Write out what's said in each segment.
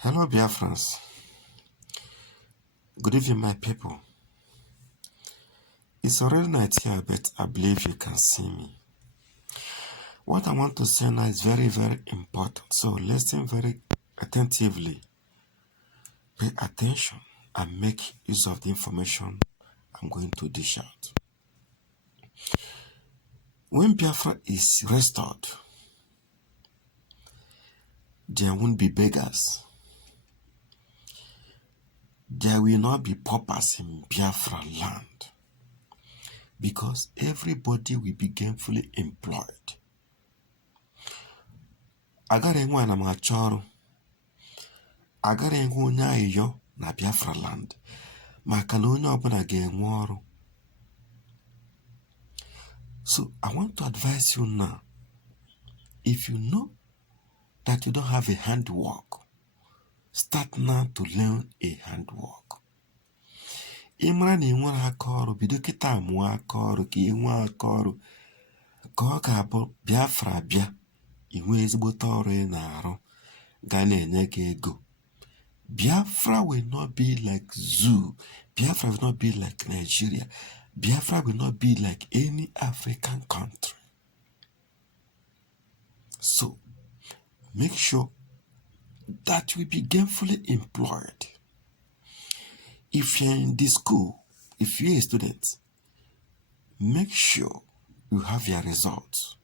Hello, Biafrans. Good evening, my people. It's already night here, but I believe you can see me. What I want to say now is very, very important. So listen very attentively. Pay attention and make use of the information I'm going to dish out. When Biafra is restored, there won't be beggars. There will not be paupers in Biafra land. Because everybody will be gainfully employed. Agara enwe ana m achọ ọrụ. Agara enwe onye ayịyọ na Biafra land. Maka na onye ọbụla ga-enwe ọrụ. So I want to advise you now. If you know that you don't have a handwork, start now to learn a handwork. Ị mara na ị nwere aka ọrụ, bido kịta amụọ aka ọrụ ka ị nwee aka ọrụ. Ka ọ ga-abụ Biafra bịa, ị nwee ezigbote ọrụ ị na-arụ ga na-enye gị ego. Biafra will not be like zoo. Biafra will not be like Nigeria. Biafra will not be like any African country. So, make sure that we be gainfully employed. If you're in this school, if you're a student, make sure you have your results.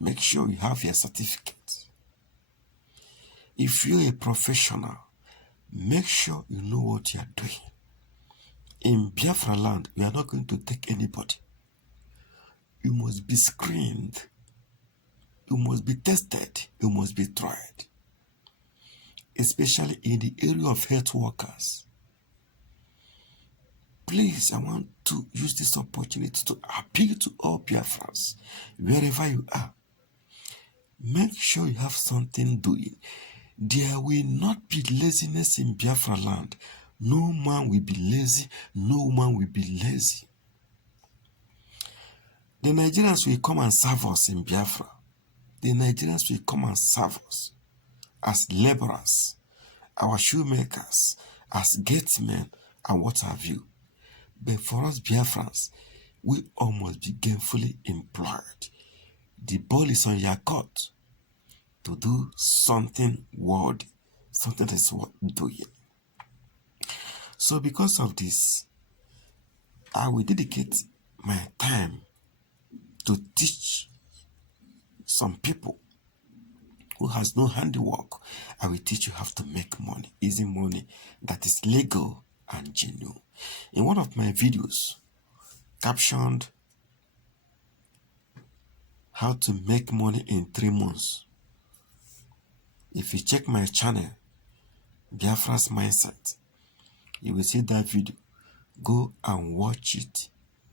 Make sure you have your certificate. If you're a professional, make sure you know what you're doing. In Biafra land, we are not going to take anybody. You must be screened. You must be tested. You must be tried. Especially in the area of health workers. Please, I want to use this opportunity to appeal to all Biafrans, wherever you are. Make sure you have something doing. There will not be laziness in Biafra land. No man will be lazy. No man will be lazy. The Nigerians will come and serve us in Biafra. The Nigerians will come and serve us as laborers, our shoemakers, as gatesmen, and what have you. But for us Biafrans, we all must be gainfully employed. The ball is on your court to do something worthy, something that's worth doing. So because of this, I will dedicate my time to teach some people who has no handiwork. I will teach you how to make money, easy money that is legal and genuine. In one of my videos, captioned how to make money in 3 months. If you check my channel, Biafra's Mindset, you will see that video. Go and watch it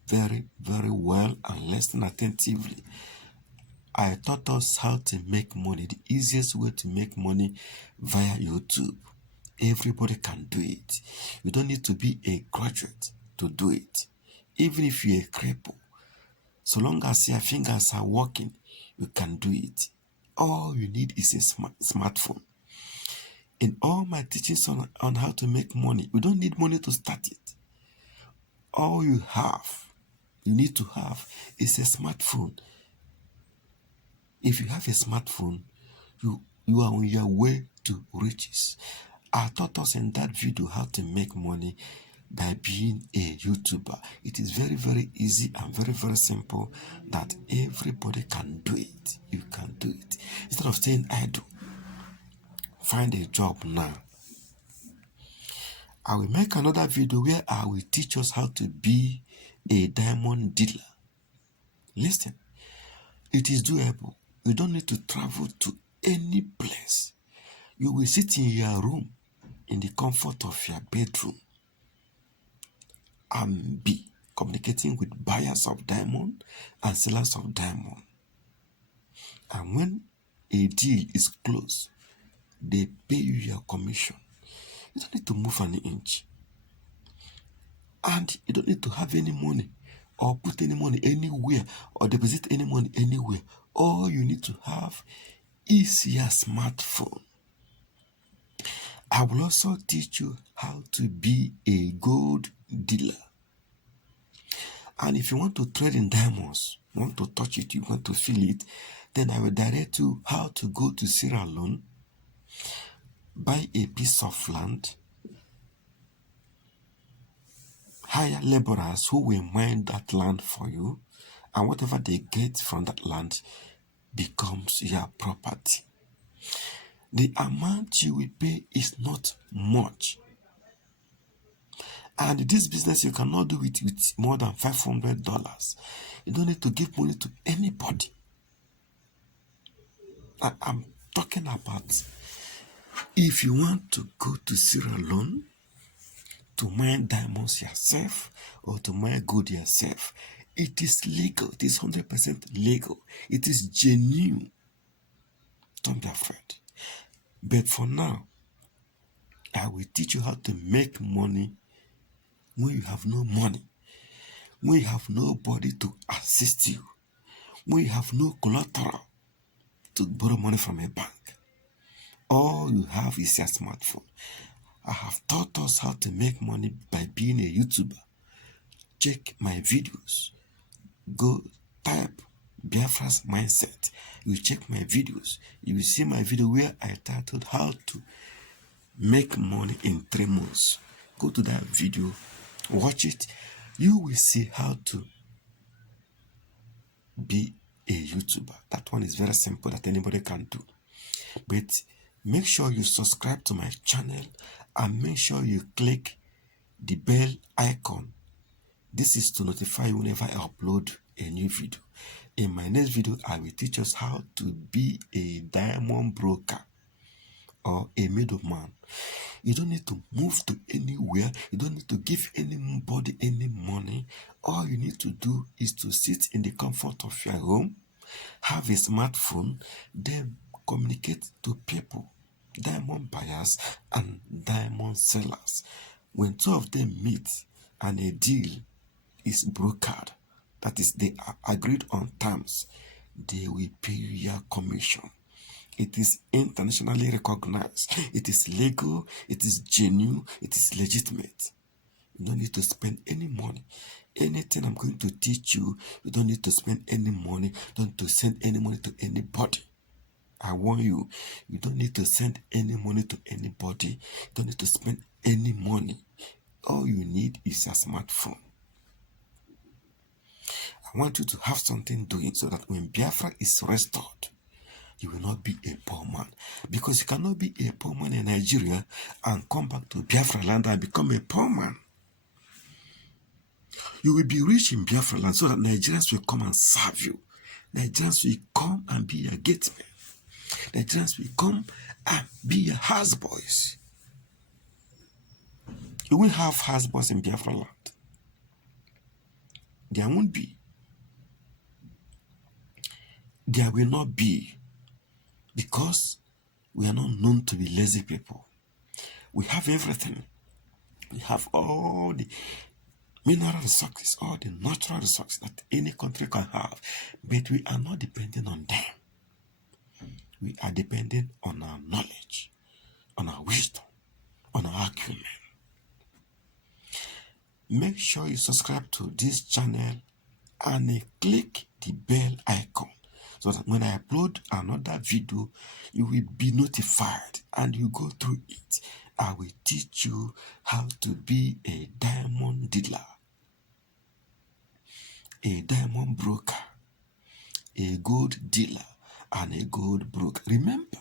very, very well and listen attentively. I taught us how to make money, the easiest way to make money via YouTube. Everybody can do it. You don't need to be a graduate to do it. Even if you're a cripple, so long as your fingers are working, you can do it. All you need is a smartphone. In all my teachings on how to make money, you don't need money to start it. All you need to have is a smartphone. If you have a smartphone, you are on your way to riches. I taught us in that video how to make money by being a YouTuber. It is very, very easy and very, very simple that everybody can do it. You can do it. Instead of staying idle, find a job now. I will make another video where I will teach us how to be a diamond dealer. Listen, it is doable. You don't need to travel to any place. You will sit in your room in the comfort of your bedroom and be communicating with buyers of diamond and sellers of diamond. And when a deal is closed, they pay you your commission. You don't need to move an inch. And you don't need to have any money or put any money anywhere or deposit any money anywhere. All you need to have is your smartphone. I will also teach you how to be a gold dealer. And if you want to trade in diamonds, you want to touch it, you want to feel it, then I will direct you how to go to Sierra Leone, buy a piece of land, hire laborers who will mine that land for you, and whatever they get from that land becomes your property. The amount you will pay is not much. And this business, you cannot do it with more than $500. You don't need to give money to anybody. I'm talking about if you want to go to Sierra Leone to mine diamonds yourself or to mine gold yourself, it is legal. It is 100% legal. It is genuine. Don't be afraid. But for now, I will teach you how to make money when you have no money, when you have nobody to assist you, when you have no collateral to borrow money from a bank. All you have is your smartphone. I have taught us how to make money by being a YouTuber. Check my videos. Go type Biafra's Mindset. You check my videos. You will see my video where I titled How to Make Money in 3 months. Go to that video, watch it. You will see how to be a YouTuber. That one is very simple that anybody can do. But make sure you subscribe to my channel and make sure you click the bell icon. This is to notify you whenever I upload a new video. In my next video, I will teach us how to be a diamond broker or a middleman. You don't need to move to anywhere. You don't need to give anybody any money. All you need to do is to sit in the comfort of your home, have a smartphone, then communicate to people, diamond buyers and diamond sellers. When 2 of them meet and a deal is brokered, that is, they are agreed on terms, they will pay you your commission. It is internationally recognized. It is legal. It is genuine. It is legitimate. You don't need to spend any money. Anything I'm going to teach you, you don't need to spend any money. You don't need to send any money to anybody. I warn you, you don't need to send any money to anybody. You don't need to spend any money. All you need is a smartphone. I want you to have something doing so that when Biafra is restored, you will not be a poor man. Because you cannot be a poor man in Nigeria and come back to Biafra land and become a poor man. You will be rich in Biafra land so that Nigerians will come and serve you. Nigerians will come and be your gatemen. Nigerians will come and be your houseboys. You will have houseboys in Biafra land. There won't be. There will not be. Because we are not known to be lazy people. We have everything. We have all the mineral resources, all the natural resources that any country can have. But we are not dependent on them. We are dependent on our knowledge, on our wisdom, on our acumen. Make sure you subscribe to this channel and click the bell icon so that when I upload another video, you will be notified and you go through it. I will teach you how to be a diamond dealer, a diamond broker, a gold dealer, and a gold broker. Remember,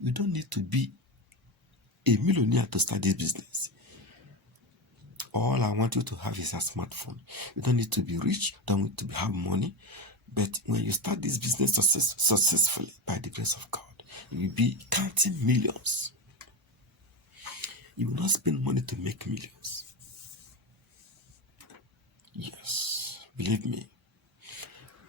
you don't need to be a millionaire to start this business. All I want you to have is a smartphone. You don't need to be rich, don't need to have money. But when you start this business successfully, by the grace of God, you will be counting millions. You will not spend money to make millions. Yes, believe me.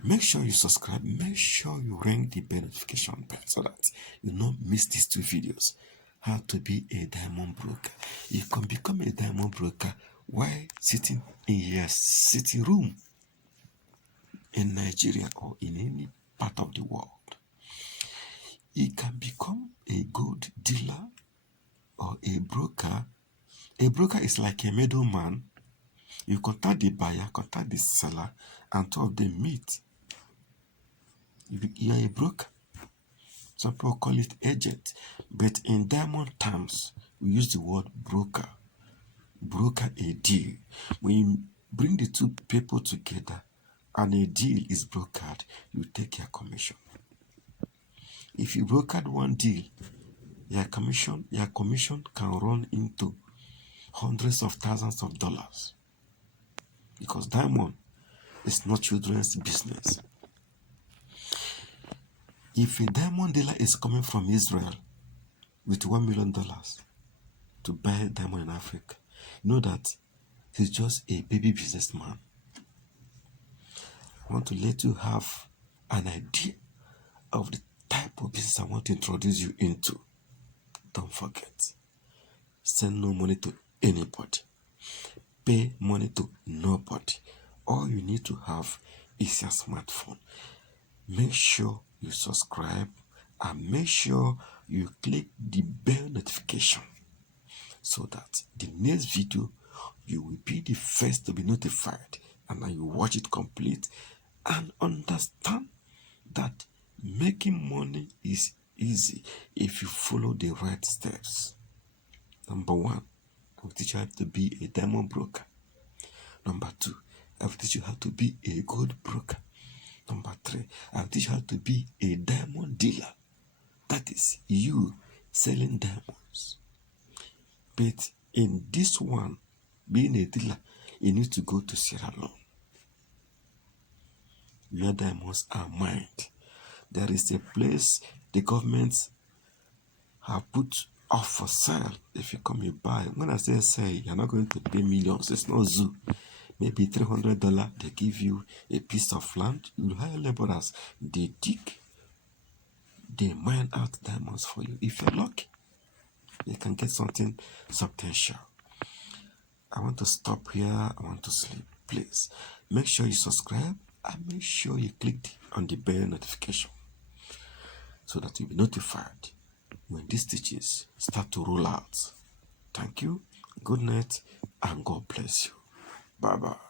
Make sure you subscribe. Make sure you ring the bell notification bell so that you don't miss these 2 videos. How to be a diamond broker. You can become a diamond broker while sitting in your sitting room in Nigeria or in any part of the world. You can become a gold dealer or a broker is like a middleman. You contact the buyer, contact the seller, and two of them meet. You are a broker. Some people call it agent, but in diamond terms, we use the word broker. Broker a deal. When you bring the two people together and a deal is brokered, you take your commission. If you brokered one deal, your commission can run into hundreds of thousands of dollars, because diamond is not children's business. If a diamond dealer is coming from Israel with $1 million to buy diamond in Africa, know that he's just a baby businessman. I want to let you have an idea of the type of business I want to introduce you into. Don't forget, send no money to anybody. Pay money to nobody. All you need to have is your smartphone. Make sure you subscribe and make sure you click the bell notification so that the next video you will be the first to be notified, and then you watch it complete and understand that making money is easy if you follow the right steps. Number one, I will teach you how to be a diamond broker. Number two, I will teach you how to be a gold broker. Number three, I will teach you how to be a diamond dealer. That is you selling diamonds. But in this one, being a dealer, you need to go to Sierra Leone, where diamonds are mined. There is a place the government have put off for sale. If you come, you buy. When I say sell, you're not going to pay millions. It's not zoo. Maybe $300, they give you a piece of land. You hire laborers. They dig. They mine out diamonds for you. If you're lucky, you can get something substantial. I want to stop here. I want to sleep. Please make sure you subscribe and make sure you click on the bell notification so that you'll be notified when these teachings start to roll out. Thank you. Good night and God bless you. Bye bye.